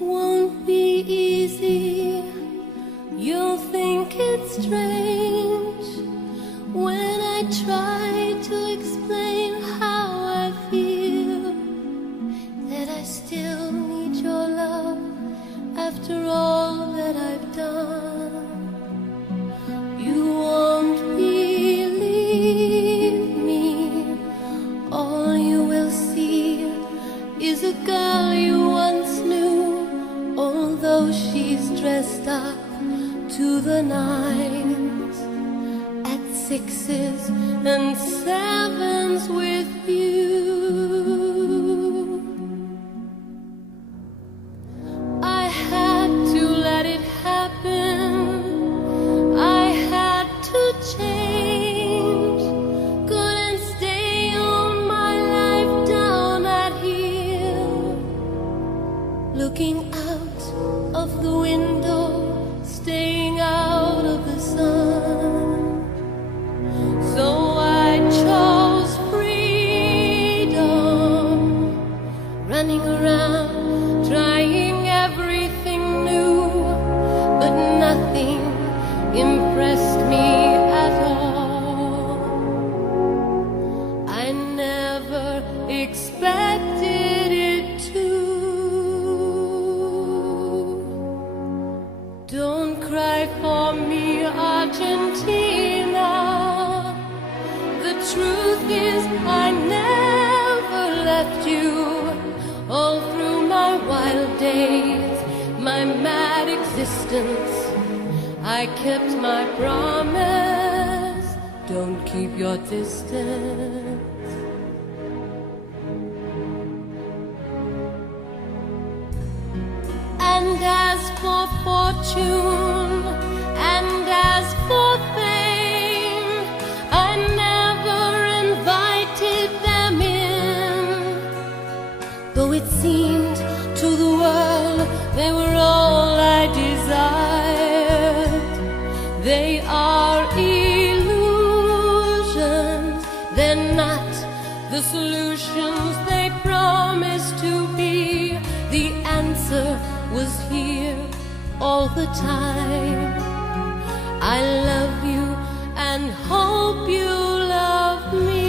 won't be easy. You'll think it's strange when I try to explain how I feel, that I still need your love after all that I've done. You won't believe me. All you will see is a girl you once knew, although she's dressed up to the nines, at sixes and sevens with you. I had to let it happen. I had to change. Couldn't stay on my life down at heel, looking out of the window, staying out of the sun. So I chose freedom, running around, trying everything new, but nothing impressed me at all. I never expected it to. Don't cry for me, Argentina. The truth is I never left you. All through my wild days, my mad existence, I kept my promise. Don't keep your distance. And as for fortune, and as for fame, I never invited them in, though it seemed to the world they were all I desired. They are illusions, they're not the solutions they promised to be. The answer was here all the time. I love you and hope you love me.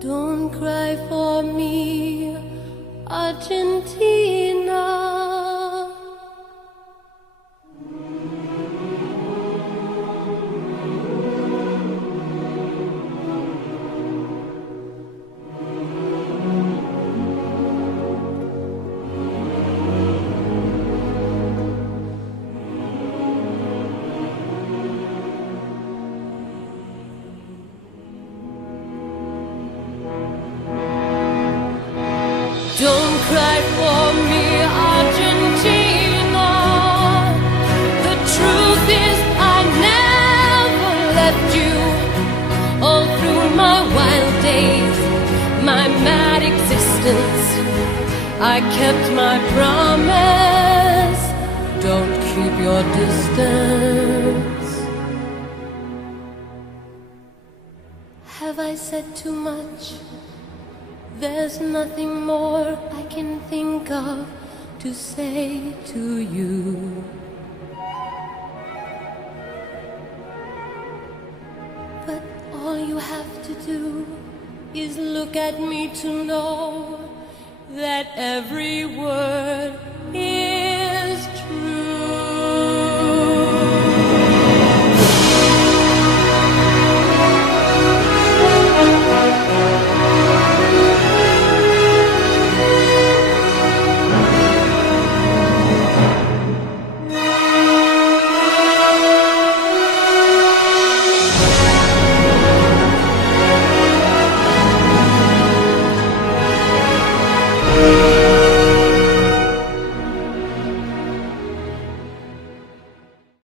Don't cry for me, Argentina. Don't cry for me, Argentina. The truth is I never left you. All through my wild days, my mad existence, I kept my promise. Don't keep your distance. Have I said too much? There's nothing more I can think of to say to you. But all you have to do is look at me to know that every word